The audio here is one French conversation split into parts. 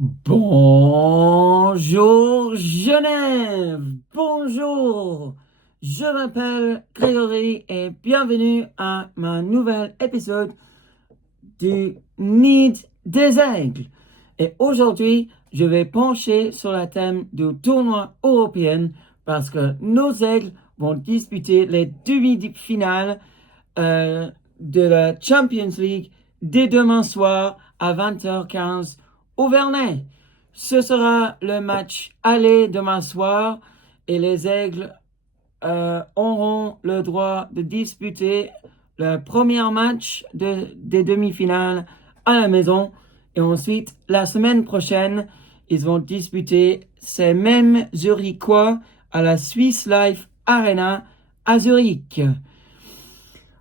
Bonjour Genève, bonjour. Je m'appelle Grégory et bienvenue à ma nouvel épisode du Nid des Aigles. Et aujourd'hui, je vais pencher sur le thème du tournoi européen parce que nos aigles vont disputer les demi-finales euh, de la Champions League dès demain soir à 20h15 au Vernet. Ce sera le match aller demain soir et les Aigles auront le droit de disputer le premier match des demi-finales à la maison. Et ensuite, la semaine prochaine, ils vont disputer ces mêmes Zurichois à la Swiss Life Arena à Zurich.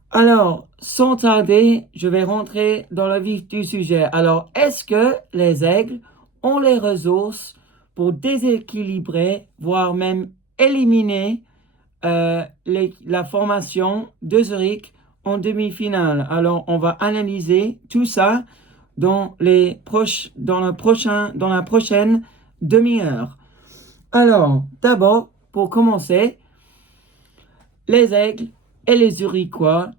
Alors, sans tarder, je vais rentrer dans le vif du sujet. Alors, est-ce que les aigles ont les ressources pour déséquilibrer, voire même éliminer la formation de Zurich en demi-finale? Alors, on va analyser tout ça dans la prochaine demi-heure. Alors, d'abord, pour commencer, les aigles et les Zurichois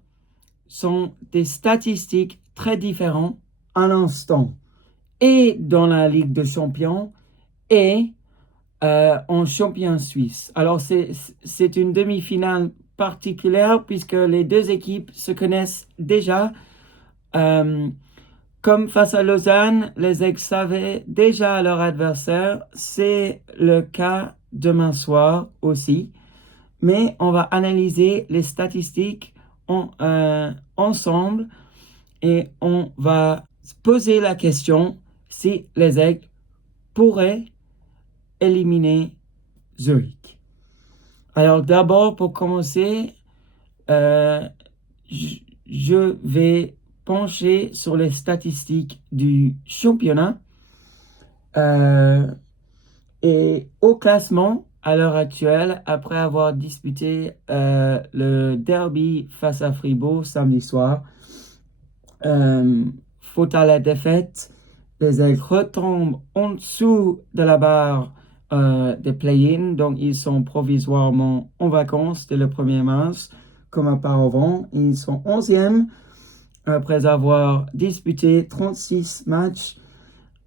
sont des statistiques très différentes à l'instant, et dans la Ligue des Champions et en champion suisse. Alors c'est une demi-finale particulière puisque les deux équipes se connaissent déjà. Euh, Comme face à Lausanne, les Aigles savaient déjà leur adversaire. C'est le cas demain soir aussi. Mais on va analyser les statistiques ensemble et on va se poser la question si les Aigles pourraient éliminer Zurich. Alors d'abord, pour commencer, euh, je vais pencher sur les statistiques du championnat et au classement à l'heure actuelle, après avoir disputé le derby face à Fribourg samedi soir. Faute à la défaite, les Aigles retombent en dessous de la barre des play-in, donc ils sont provisoirement en vacances dès le 1er mars, comme auparavant. Ils sont 11e après avoir disputé 36 matchs.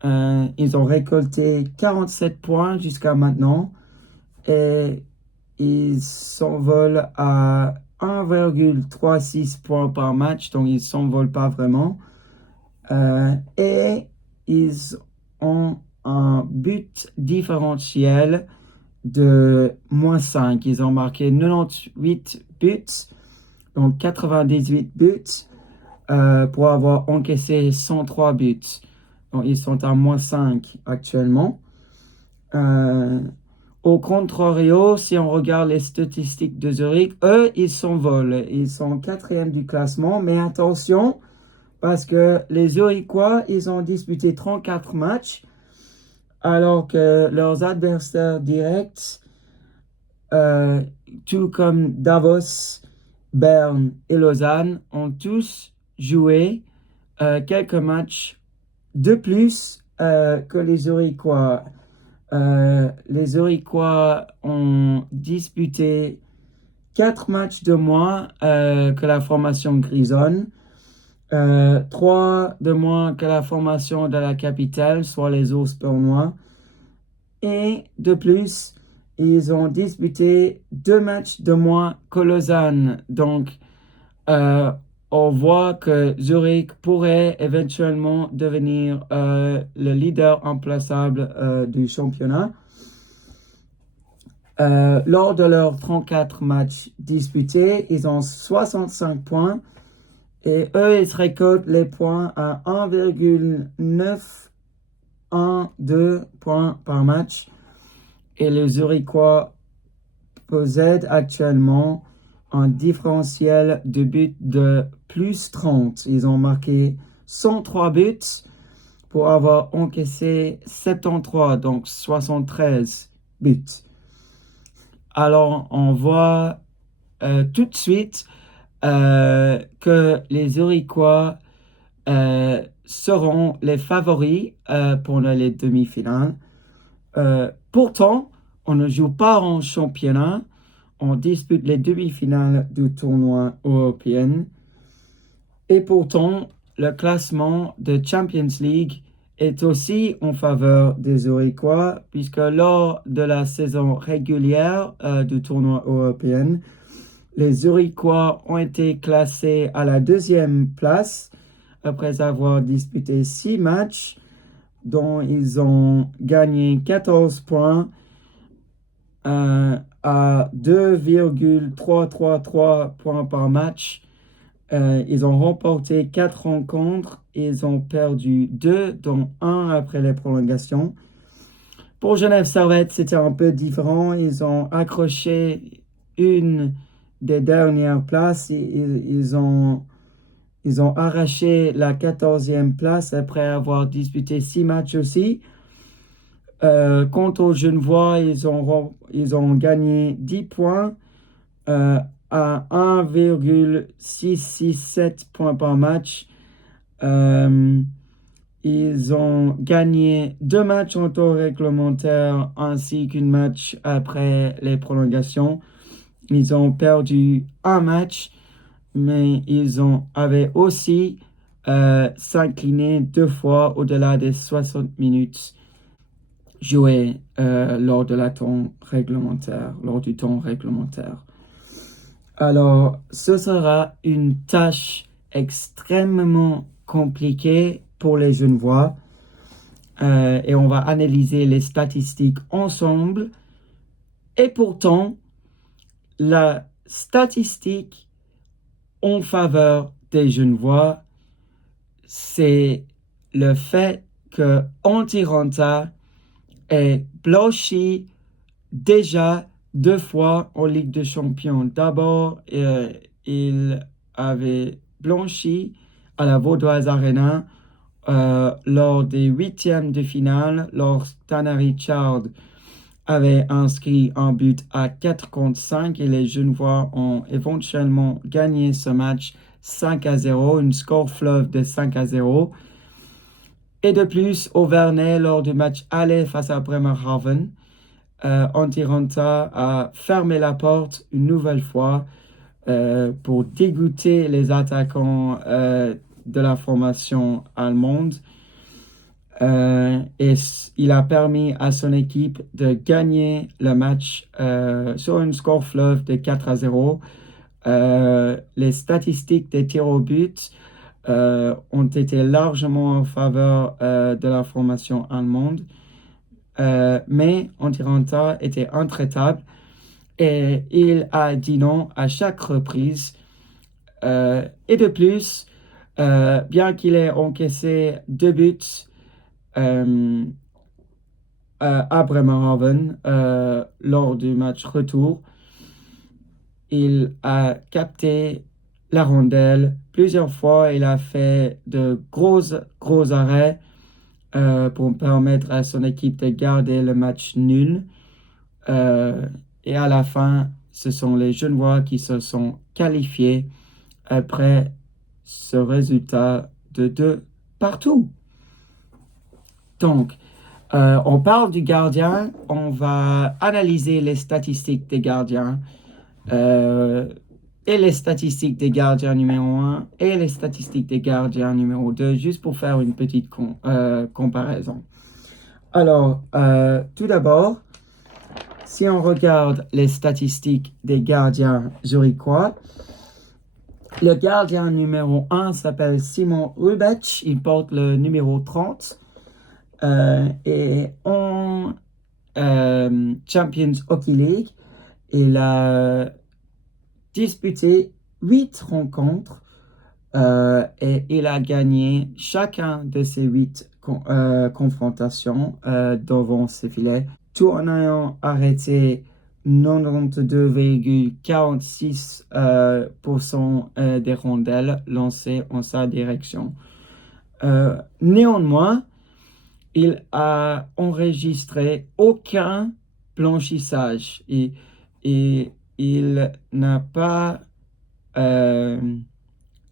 Ils ont récolté 47 points jusqu'à maintenant et ils s'envolent à 1,36 points par match, donc ils ne s'envolent pas vraiment. Et ils ont un but différentiel de -5. Ils ont marqué 98 buts, donc 98 buts, pour avoir encaissé 103 buts. Donc ils sont à -5 actuellement. Euh, Au contrario, si on regarde les statistiques de Zurich, eux, ils s'envolent. Ils sont quatrième du classement, mais attention, parce que les Zurichois, ils ont disputé 34 matchs, alors que leurs adversaires directs, euh, tout comme Davos, Berne et Lausanne, ont tous joué quelques matchs de plus que les Zurichois. Les Zurichois ont disputé 4 matchs de moins que la formation grisonne. 3 de moins que la formation de la capitale, soit les ours bernois. Et de plus, ils ont disputé 2 matchs de moins que Lausanne. Donc, euh, on voit que Zurich pourrait éventuellement devenir le leader implaçable du championnat. Lors de leurs 34 matchs disputés, ils ont 65 points. Et eux, ils récoltent les points à 1,912 points par match. Et les Zurichois possèdent actuellement un différentiel de but de +30. Ils ont marqué 103 buts pour avoir encaissé 73, donc 73 buts. Alors, on voit tout de suite que les Zurichois seront les favoris pour les demi-finales. Pourtant, on ne joue pas en championnat, on dispute les demi-finales du tournoi européen. Et pourtant, le classement de Champions League est aussi en faveur des Zurichois, puisque lors de la saison régulière du tournoi européen, les Zurichois ont été classés à la deuxième place après avoir disputé 6 matchs dont ils ont gagné 14 points à 2,333 points par match. Ils ont remporté 4 rencontres. Ils ont perdu 2, dont 1 après les prolongations. Pour Genève Servette, c'était un peu différent. Ils ont accroché une des dernières places. Ils ont arraché la 14e place après avoir disputé 6 matchs aussi. Quant aux Genevois, ils ont gagné 10 points à 1,667 points par match. Ils ont gagné 2 matchs en temps réglementaire ainsi qu'un match après les prolongations. Ils ont perdu un match, mais avaient aussi s'incliné 2 fois au-delà des 60 minutes jouées lors du temps réglementaire. Alors, ce sera une tâche extrêmement compliquée pour les Genevois et on va analyser les statistiques ensemble. Et pourtant, la statistique en faveur des Genevois, c'est le fait que Antti Raanta est blanchi déjà 2 fois en Ligue des Champions. D'abord, il avait blanchi à la Vaudoise Arena lors des 8e de finale, lorsque Tanner Richard avait inscrit un but à 4-5 et les Genevois ont éventuellement gagné ce match 5-0, une score fleuve de 5-0. Et de plus, au Vernet, lors du match aller face à Bremerhaven, Antti Raanta a fermé la porte une nouvelle fois pour dégoûter les attaquants de la formation allemande. Et il a permis à son équipe de gagner le match sur un score fleuve de 4-0. Les statistiques des tirs au but ont été largement en faveur de la formation allemande. Mais Antti Raanta était intraitable et il a dit non à chaque reprise. Et de plus, bien qu'il ait encaissé 2 buts à Bremerhaven lors du match retour, il a capté la rondelle plusieurs fois. Il a fait de gros arrêts pour permettre à son équipe de garder le match nul. Et à la fin, ce sont les Genevois qui se sont qualifiés après ce résultat de 2-2. Donc, on parle du gardien, on va analyser les statistiques des gardiens et les statistiques des gardiens numéro 1 et les statistiques des gardiens numéro 2, juste pour faire une petite comparaison. Alors, tout d'abord, si on regarde les statistiques des gardiens zurichois, le gardien numéro 1 s'appelle Simon Hrubesch, il porte le numéro 30. Et en Champions Hockey League, il a disputé 8 rencontres et il a gagné chacun de ces 8 confrontations devant ses filets, tout en ayant arrêté 92,46% des rondelles lancées en sa direction. Néanmoins, il a enregistré aucun blanchissage et il n'a pas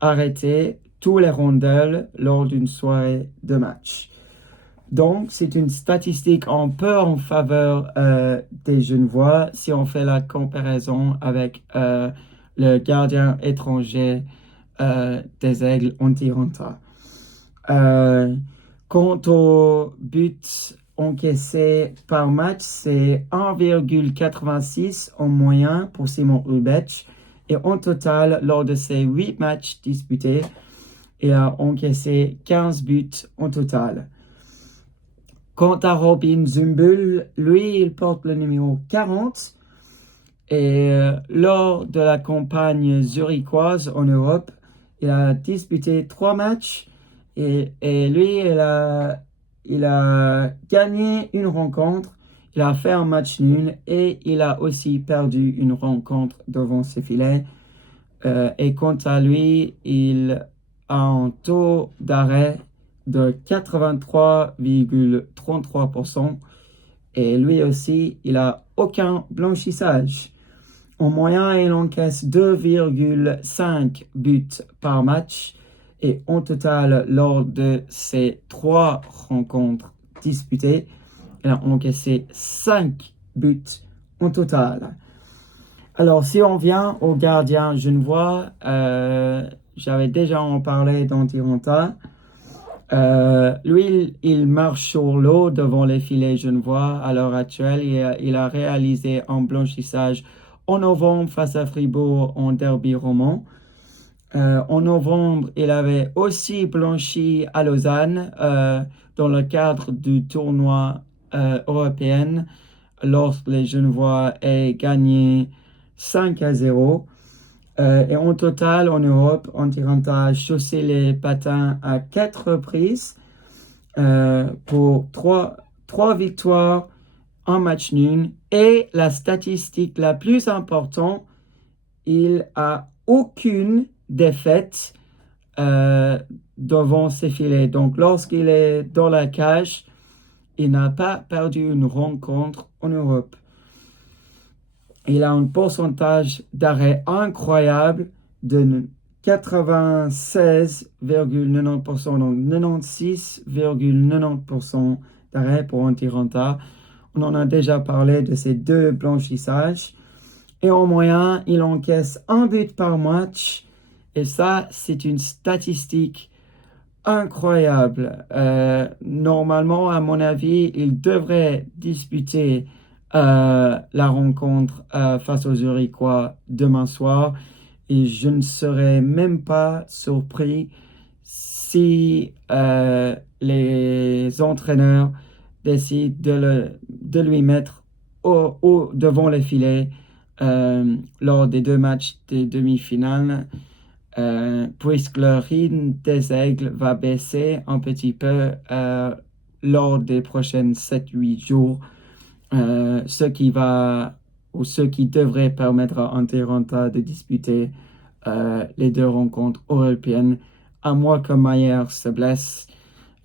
arrêté tous les rondelles lors d'une soirée de match. Donc, c'est une statistique un peu en faveur des Genevois si on fait la comparaison avec le gardien étranger des Aigles Antiranta. Quant au but encaissé par match, c'est 1,86 en moyen pour Simon Hrubesch. Et en total, lors de ces 8 matchs disputés, il a encaissé 15 buts en total. Quant à Robin Zümbül, lui, il porte le numéro 40. Et lors de la campagne zurichoise en Europe, il a disputé 3 matchs. Et lui, il a gagné une rencontre, il a fait un match nul et il a aussi perdu une rencontre devant ses filets. Et quant à lui, il a un taux d'arrêt de 83,33%. Et lui aussi, il n'a aucun blanchissage. En moyen, il encaisse 2,5 buts par match. Et en total, lors de ces 3 rencontres disputées, il a encaissé 5 buts en total. Alors, si on vient au gardien genevois, j'avais déjà en parlé d'Antiranta. Lui, il marche sur l'eau devant les filets genevois à l'heure actuelle. Il a réalisé un blanchissage en novembre face à Fribourg en derby roman. En novembre, il avait aussi blanchi à Lausanne dans le cadre du tournoi européen lorsque les Genevois aient gagné 5-0. Et en total, en Europe, Antiranta a chaussé les patins à 4 reprises pour 3 victoires, un match nul. Et la statistique la plus importante, il a aucune défaite devant ses filets. Donc, lorsqu'il est dans la cage, il n'a pas perdu une rencontre en Europe. Il a un pourcentage d'arrêt incroyable de 96,90%, donc 96,90% d'arrêt pour Antiranta. On en a déjà parlé de ces 2 blanchissages. Et en moyen, il encaisse 1 but par match. Et ça, c'est une statistique incroyable. Normalement, à mon avis, il devrait disputer la rencontre face aux Zurichois demain soir. Et je ne serais même pas surpris si les entraîneurs décident de lui mettre devant les filets lors des 2 matchs des demi-finales. Puisque le rythme des Aigles va baisser un petit peu lors des prochaines 7-8 jours, ce qui devrait permettre à Antiranta de disputer les 2 rencontres européennes, à moins que Mayer se blesse.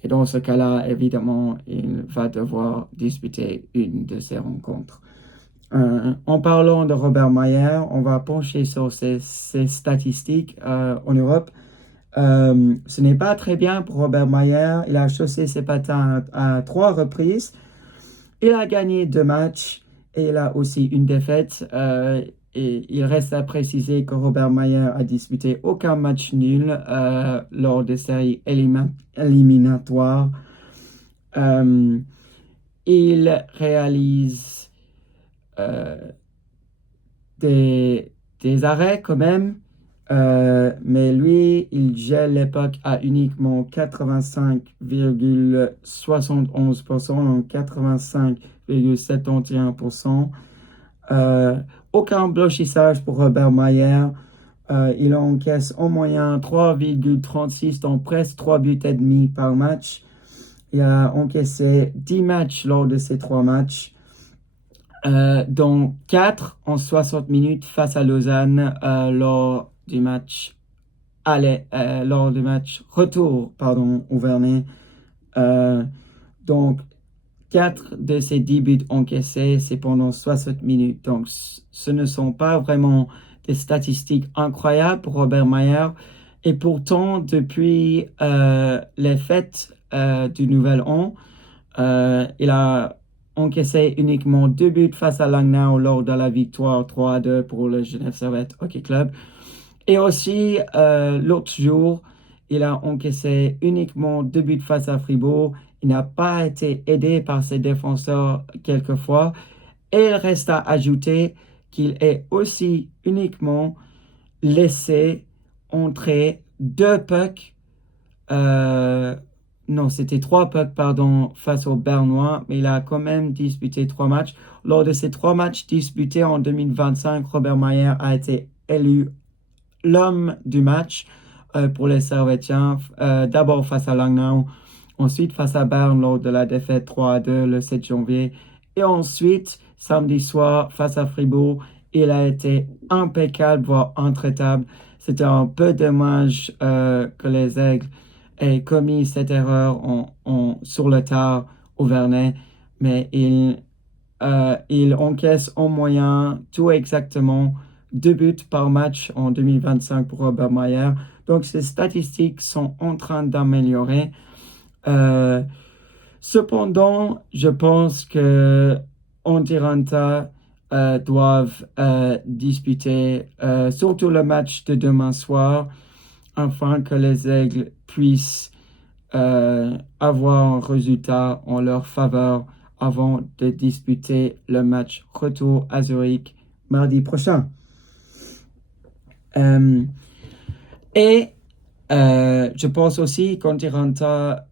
Et dans ce cas-là, évidemment, il va devoir disputer une de ces rencontres. En parlant de Robert Mayer, on va pencher sur ses statistiques en Europe. Ce n'est pas très bien pour Robert Mayer. Il a chaussé ses patins à 3 reprises. Il a gagné 2 matchs et il a aussi une défaite. Et il reste à préciser que Robert Mayer a disputé aucun match nul lors des séries éliminatoires. Il réalise des arrêts quand même, mais lui, il gèle l'époque à uniquement 85,71%, donc 85,71%. Aucun blanchissage pour Robert Mayer. Il encaisse en moyenne 3,36, donc presque 3 buts et demi par match. Il a encaissé 10 matchs lors de ces 3 matchs. Dont 4 en 60 minutes face à Lausanne lors du match retour au Vernet. Donc 4 de ces 10 buts encaissés, c'est pendant 60 minutes. Donc ce ne sont pas vraiment des statistiques incroyables pour Robert Mayer. Et pourtant, depuis les fêtes du Nouvel An, il a encaissé uniquement 2 buts face à Langnau lors de la victoire 3-2 pour le Genève Servette Hockey Club. Et aussi, l'autre jour, il a encaissé uniquement 2 buts face à Fribourg. Il n'a pas été aidé par ses défenseurs quelquefois. Et il reste à ajouter qu'il est aussi uniquement laissé entrer 2 pucks, non, c'était 3 pucks, pardon, face aux Bernois, mais il a quand même disputé 3 matchs. Lors de ces 3 matchs disputés en 2025, Robert Mayer a été élu l'homme du match pour les Servettiens, d'abord face à Langnau, ensuite face à Berne lors de la défaite 3-2 le 7 janvier, et ensuite, samedi soir, face à Fribourg, il a été impeccable, voire intraitable. C'était un peu dommage que les Aigles aient commis cette erreur sur le tard au Vernet, mais il encaisse en moyenne tout exactement 2 buts par match en 2025 pour Robert Mayer. Donc, ces statistiques sont en train d'améliorer. Cependant, je pense que Antiranta doivent disputer surtout le match de demain soir afin que les Aigles puissent avoir un résultat en leur faveur avant de disputer le match retour à Zurich mardi prochain. Et je pense aussi qu'Antiranta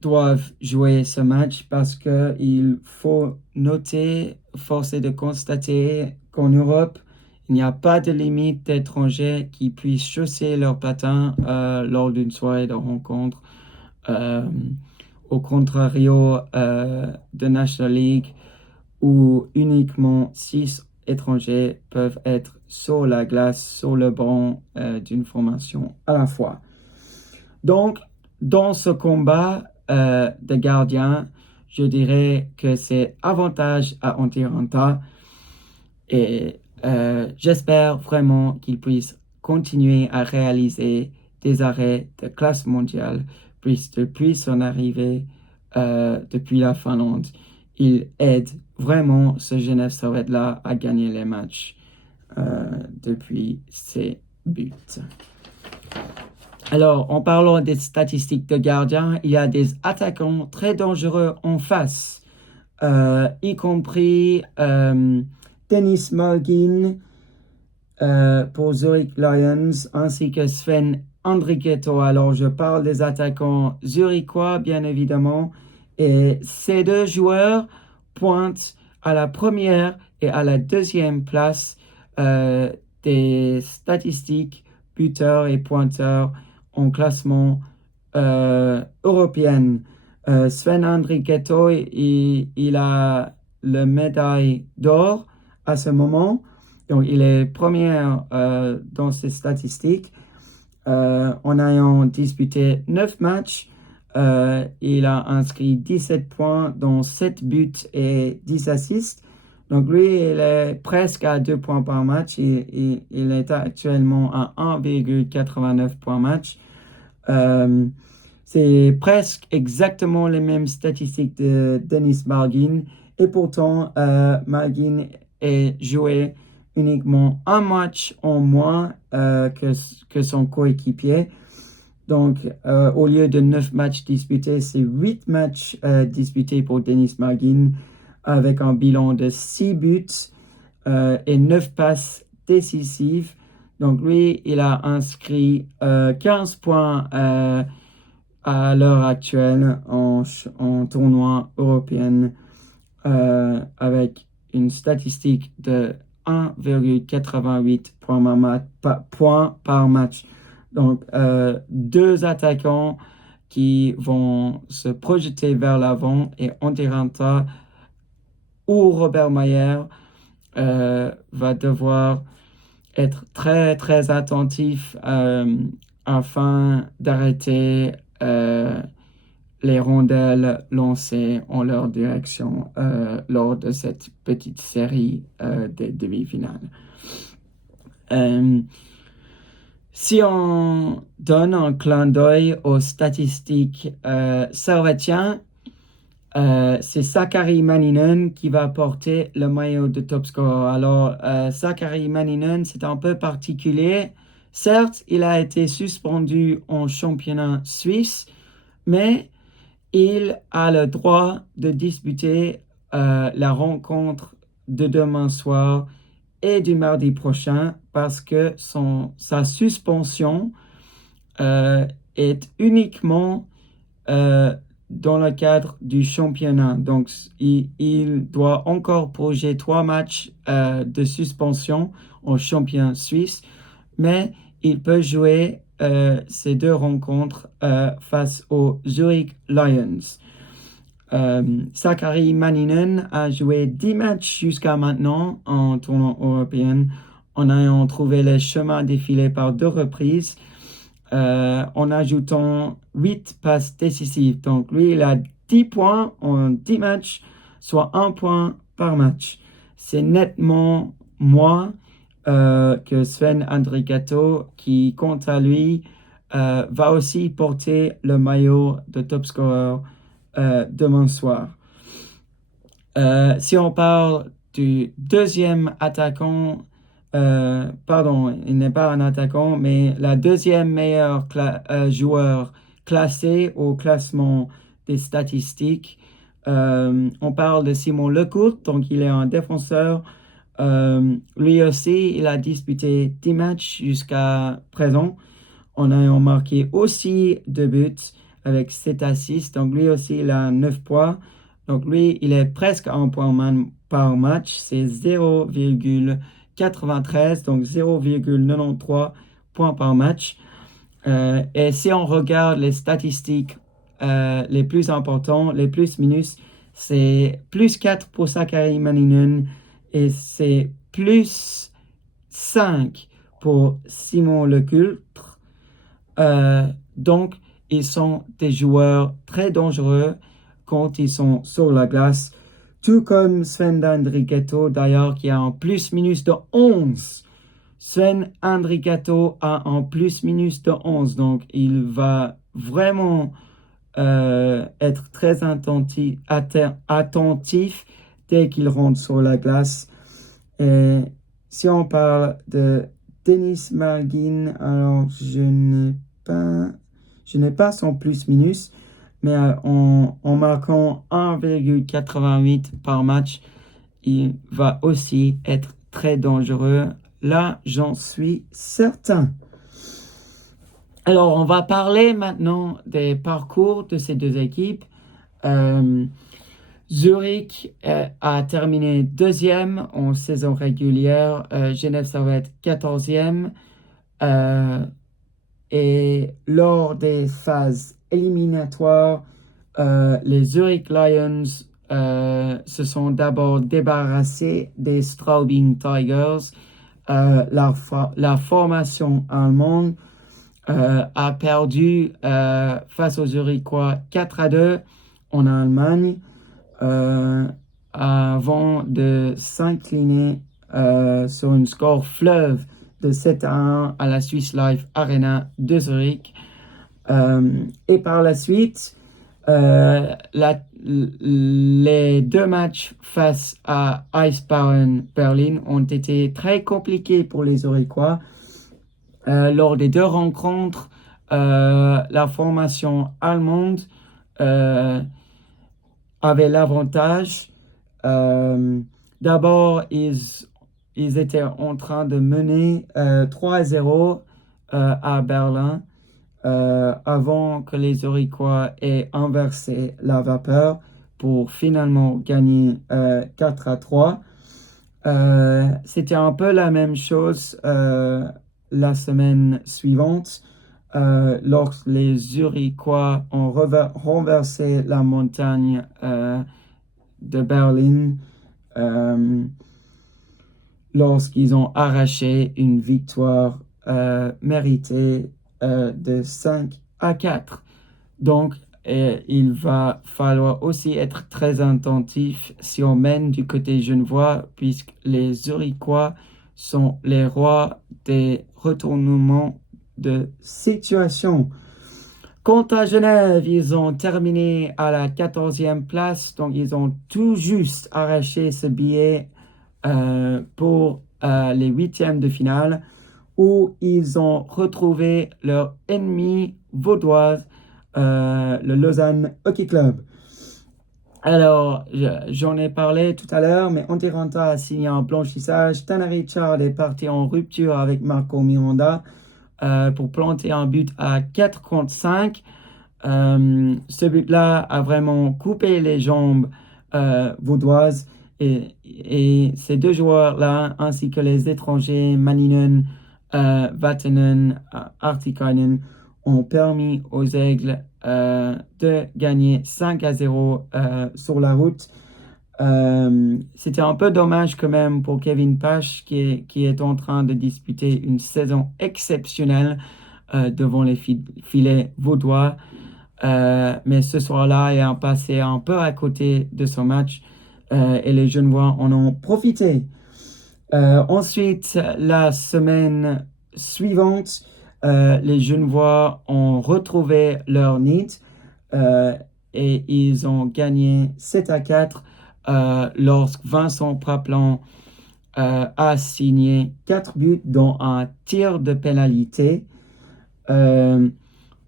doivent jouer ce match parce qu'il faut noter, force est de constater qu'en Europe, il n'y a pas de limite d'étrangers qui puissent chausser leurs patins lors d'une soirée de rencontre. Au contrario de National League, où uniquement 6 étrangers peuvent être sur la glace, sur le banc d'une formation à la fois. Donc, dans ce combat de gardiens, je dirais que c'est avantage à Antiranta et j'espère vraiment qu'il puisse continuer à réaliser des arrêts de classe mondiale, puisque depuis son arrivée depuis la Finlande, il aide vraiment ce Genève Servette-là à gagner les matchs depuis ses buts. Alors, en parlant des statistiques de gardiens, il y a des attaquants très dangereux en face, y compris Dennis Malgin pour Zurich Lions, ainsi que Sven Andriketto. Alors, je parle des attaquants zurichois, bien évidemment, et ces 2 joueurs pointent à la première et à la deuxième place des statistiques buteurs et pointeurs en classement européen. Sven Andriketto, il a la médaille d'or à ce moment. Donc, il est premier dans ces statistiques. En ayant disputé 9 matchs, il a inscrit 17 points, dont 7 buts et 10 assists. Donc, lui, il est presque à 2 points par match. Il est actuellement à 1,89 points match. C'est presque exactement les mêmes statistiques de Dennis Malgin. Et pourtant, Malgin est joué uniquement un match en moins que son coéquipier. Donc, au lieu de 9 matchs disputés, c'est 8 matchs disputés pour Dennis Malgin avec un bilan de 6 buts et 9 passes décisives. Donc, lui, il a inscrit 15 points à l'heure actuelle en tournoi européen avec une statistique de 1,88 points par match. Donc, 2 attaquants qui vont se projeter vers l'avant et Antiranta ou Robert Mayer va devoir être très, très attentif afin d'arrêter les rondelles lancées en leur direction lors de cette petite série des demi-finales. Si on donne un clin d'œil aux statistiques servétiens, c'est Sakari Manninen qui va porter le maillot de top scorer. Alors, Sakari Manninen, c'est un peu particulier. Certes, il a été suspendu en championnat suisse, mais il a le droit de disputer la rencontre de demain soir et du mardi prochain parce que sa suspension est uniquement euh, dans le cadre du championnat. Donc, il doit encore purger 3 matchs de suspension au championnat suisse, mais il peut jouer ces 2 rencontres face aux Zurich Lions. Sakari Manninen a joué 10 matchs jusqu'à maintenant en tournoi européen en ayant trouvé les chemins défilés par 2 reprises en ajoutant 8 passes décisives. Donc lui, il a 10 points en 10 matchs, soit 1 point par match. C'est nettement moins que Sven Andrikato qui, quant à lui, va aussi porter le maillot de top scorer demain soir. Si on parle du deuxième attaquant, pardon, il n'est pas un attaquant, mais la deuxième meilleure joueur classé au classement des statistiques, on parle de Simon Lecourt, donc il est un défenseur. Lui aussi, il a disputé 10 matchs jusqu'à présent. On a marqué aussi 2 buts avec 7 assists. Donc lui aussi, il a 9 points. Donc lui, il est presque 1 point par match. C'est 0,93, donc 0,93 points par match. Et si on regarde les statistiques les plus importantes, les plus minus, c'est plus 4 pour Sakari Manninen et c'est plus 5 pour Simon Lecoultre. Donc, ils sont des joueurs très dangereux quand ils sont sur la glace, tout comme Sven Andrikato d'ailleurs qui a un plus-minus de 11. Sven Andrikato a un plus-minus de 11, donc il va vraiment être très attentif dès qu'il rentre sur la glace. Et si on parle de Denis Malgin, alors je n'ai pas son plus-minus, mais en marquant 1,88 par match, il va aussi être très dangereux. Là, j'en suis certain. Alors, on va parler maintenant des parcours de ces 2 équipes. Zurich a terminé 2e en saison régulière. Genève Servette 14e. Et lors des phases éliminatoires, les Zurich Lions se sont d'abord débarrassés des Straubing Tigers. La formation allemande a perdu face aux Zurichois 4-2 en Allemagne avant de s'incliner sur une score fleuve de 7-1 à la Swiss Life Arena de Zurich. Et par la suite, les 2 matchs face à Eisbären Berlin ont été très compliqués pour les Zurichois. Lors des 2 rencontres, la formation allemande avait l'avantage. D'abord, ils étaient en train de mener 3-0 à Berlin avant que les Zurichois aient inversé la vapeur pour finalement gagner 4-3. C'était un peu la même chose la semaine suivante lorsque les Zurichois ont renversé la montagne de Berlin lorsqu'ils ont arraché une victoire méritée de 5-4. Donc, il va falloir aussi être très attentif si on mène du côté genevois, puisque les Zurichois sont les rois des retournements de situation. Quant à Genève, ils ont terminé à la 14e place, donc ils ont tout juste arraché ce billet pour les huitièmes de finale, où ils ont retrouvé leur ennemi vaudoise, le Lausanne Hockey Club. Alors, j'en ai parlé tout à l'heure, mais Antiranta a signé un blanchissage. Tanner Richard est parti en rupture avec Marco Miranda pour planter un but à 4 contre 5. Ce but-là a vraiment coupé les jambes vaudoises et ces deux joueurs-là, ainsi que les étrangers Maninen, Vatanen, Artikainen, ont permis aux Aigles de gagner 5-0 sur la route. C'était un peu dommage quand même pour Kevin Pache qui est en train de disputer une saison exceptionnelle devant les filets vaudois. Mais ce soir-là, il a passé un peu à côté de son match et les Genevois en ont profité. Ensuite, la semaine suivante, les Genevois ont retrouvé leur nid et ils ont gagné 7-4 lorsque Vincent Praplan a signé 4 buts dont un tir de pénalité.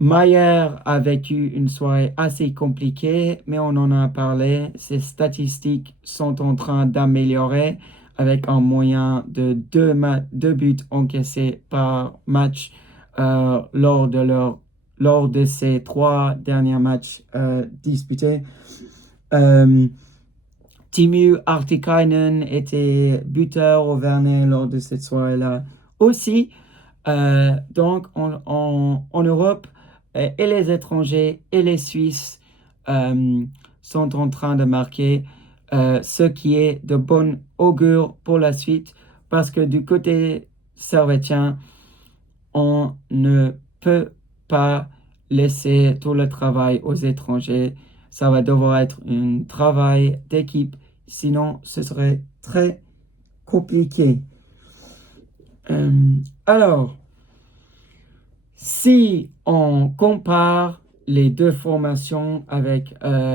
Mayer a vécu une soirée assez compliquée, mais on en a parlé. Ses statistiques sont en train d'améliorer avec un moyen de 2 buts encaissés par match lors de ces 3 derniers matchs disputés. Timu Artikainen était buteur au Vernet lors de cette soirée-là aussi. Donc en Europe, et les étrangers et les Suisses sont en train de marquer, ce qui est de bon augure pour la suite, parce que du côté servétien, on ne peut pas laisser tout le travail aux étrangers. Ça va devoir être un travail d'équipe, sinon ce serait très compliqué. Alors, si on compare les deux formations avec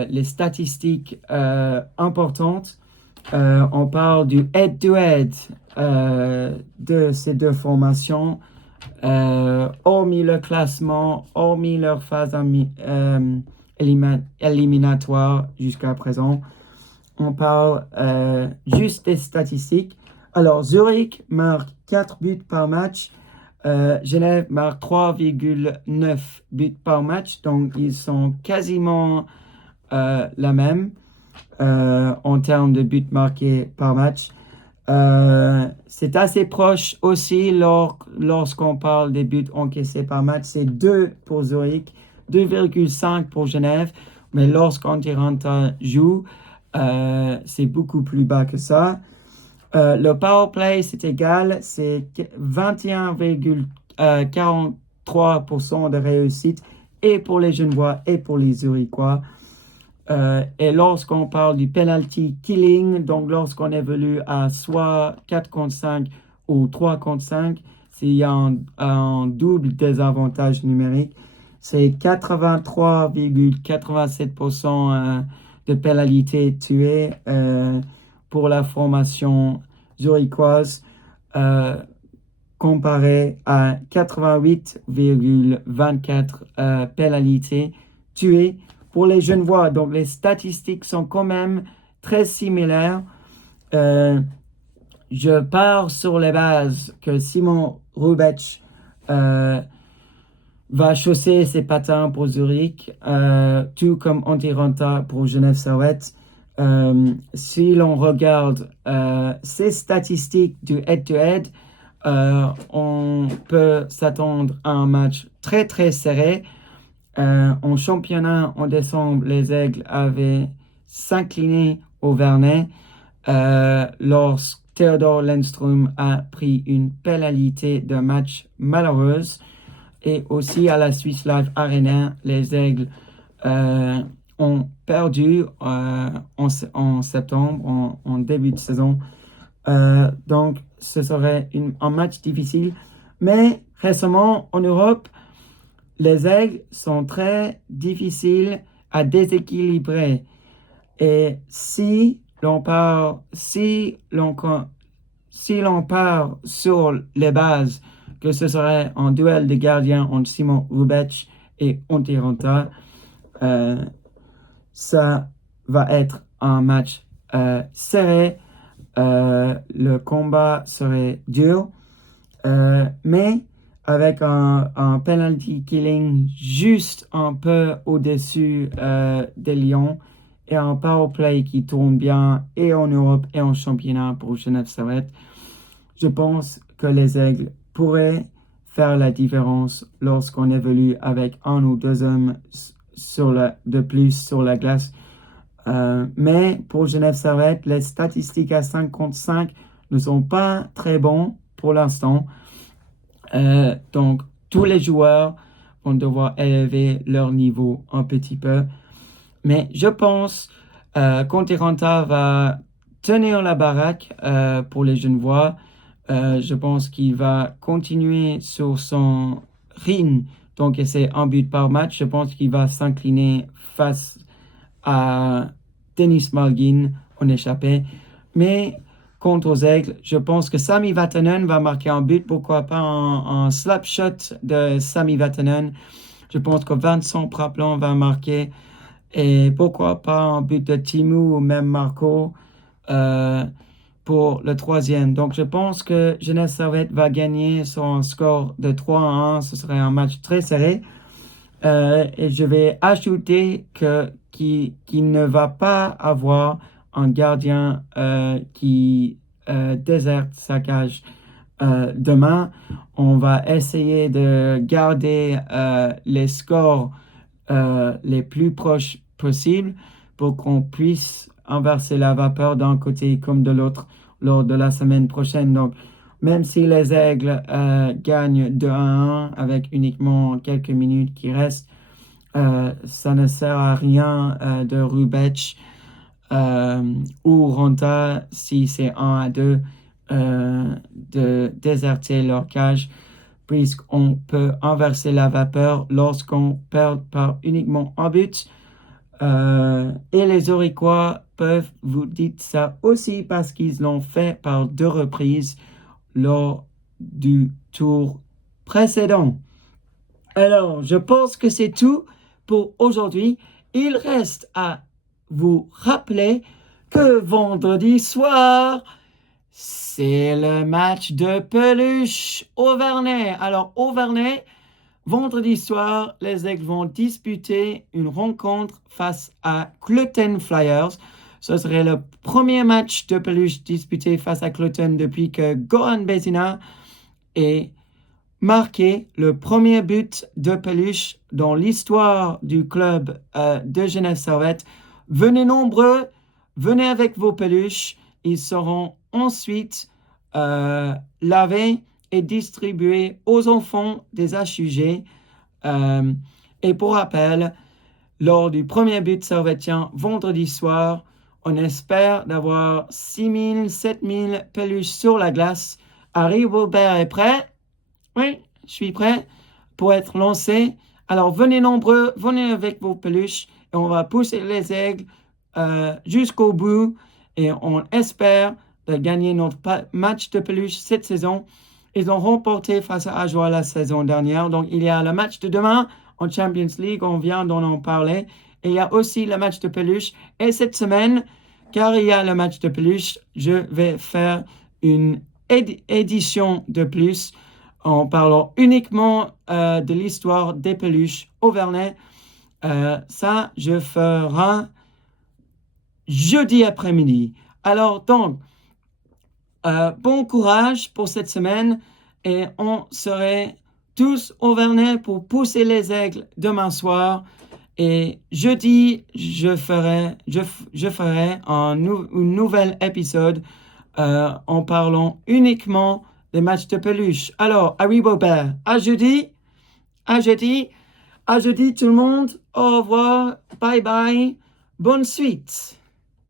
les statistiques importantes, on parle du head-to-head de ces deux formations, hormis le classement, hormis leur phase éliminatoire jusqu'à présent. On parle juste des statistiques. Alors, Zurich marque 4 buts par match. Genève marque 3,9 buts par match. Donc, ils sont quasiment la même en termes de buts marqués par match. C'est assez proche aussi lorsqu'on parle des buts encaissés par match. C'est 2 pour Zurich, 2,5 pour Genève. Mais lorsqu'Antiranta joue, c'est beaucoup plus bas que ça. Le power play, c'est égal, c'est 21,43% de réussite et pour les Genevois et pour les Zurichois. Et lorsqu'on parle du penalty killing, donc lorsqu'on évolue à soit 4 contre 5 ou 3 contre 5, s'il y a un double désavantage numérique, c'est 83,87% de pénalités tuées pour la formation zurichoise comparé à 88,24 pénalités tuées pour les Genevois. Donc les statistiques sont quand même très similaires. Je pars sur les bases que Simon Rubech va chausser ses patins pour Zurich, tout comme Antiranta pour Genève Servette. Si l'on regarde ces statistiques du head-to-head, on peut s'attendre à un match très très serré. En championnat, en décembre, les Aigles avaient s'incliné au Vernet lorsque Theodor Lennström a pris une pénalité de match malheureuse. Et aussi à la Swiss Life Arena, les Aigles ont perdu en septembre, en début de saison. Donc, ce serait un match difficile. Mais récemment, en Europe, les aigles sont très difficiles à déséquilibrer. Et si l'on part sur les bases que ce serait un duel de gardiens entre Simon Hrubec et Antti Raanta, ça va être un match serré. Le combat serait dur, mais avec un penalty killing juste un peu au-dessus des Lions et un power play qui tourne bien et en Europe et en championnat pour Genève Servette, je pense que les Aigles pourraient faire la différence lorsqu'on évolue avec un ou deux hommes de plus sur la glace. Mais pour Genève Servette, les statistiques à 5 contre 5 ne sont pas très bons pour l'instant. Donc, tous les joueurs vont devoir élever leur niveau un petit peu. Mais je pense qu'Antti Raanta va tenir la baraque pour les Genevois. Je pense qu'il va continuer sur son rythme. Donc, c'est un but par match. Je pense qu'il va s'incliner face à Dennis Malgin en échappé. Mais contre aux Aigles, je pense que Sami Vatanen va marquer un but. Pourquoi pas un slap shot de Sami Vatanen. Je pense que Vincent Praplan va marquer. Et pourquoi pas un but de Timou ou même Marco pour le troisième. Donc, je pense que Genève Servette va gagner sur un score de 3-1. Ce serait un match très serré. Et je vais ajouter qu'il ne va pas avoir un gardien qui déserte sa cage. Demain, on va essayer de garder les scores les plus proches possibles pour qu'on puisse inverser la vapeur d'un côté comme de l'autre lors de la semaine prochaine. Donc, même si les Aigles gagnent 2-1 avec uniquement quelques minutes qui restent, ça ne sert à rien de Hrubec ou Raanta si c'est 1-2 de déserter leur cage, puisqu'on peut inverser la vapeur lorsqu'on perd par uniquement un but. Et les Auriquois peuvent vous dire ça aussi parce qu'ils l'ont fait par 2 reprises lors du tour précédent. Alors, je pense que c'est tout pour aujourd'hui. Il reste à vous rappeler que vendredi soir, c'est le match de peluche au Vernet. Alors, au Vernet, vendredi soir, les Aigles vont disputer une rencontre face à Cloten Flyers. Ce serait le premier match de peluche disputé face à Cloten depuis que Goran Bezina ait marqué le premier but de peluche dans l'histoire du club de Genève Servette. Venez nombreux, venez avec vos peluches. Ils seront ensuite lavés et distribués aux enfants des HUG. Et pour rappel, lors du premier but servettien vendredi soir, on espère d'avoir 6 000, 7 000 peluches sur la glace. Harry Wilbert est prêt? Oui, je suis prêt pour être lancé. Alors venez nombreux, venez avec vos peluches et on va pousser les Aigles jusqu'au bout et on espère de gagner notre match de peluche cette saison. Ils ont remporté face à Ajoie la saison dernière. Donc il y a le match de demain en Champions League, on vient d'en en parler. Et il y a aussi le match de peluche. Et cette semaine, car il y a le match de peluche, je vais faire une édition de plus en parlant uniquement de l'histoire des peluches au Vernet. Ça, je ferai jeudi après-midi. Alors, donc, bon courage pour cette semaine et on serait tous au Vernet pour pousser les Aigles demain soir. Et jeudi, je ferai un nouvel épisode en parlant uniquement des matchs de peluche. Alors, Harry Wilbert, à jeudi tout le monde. Au revoir, bye bye, bonne suite.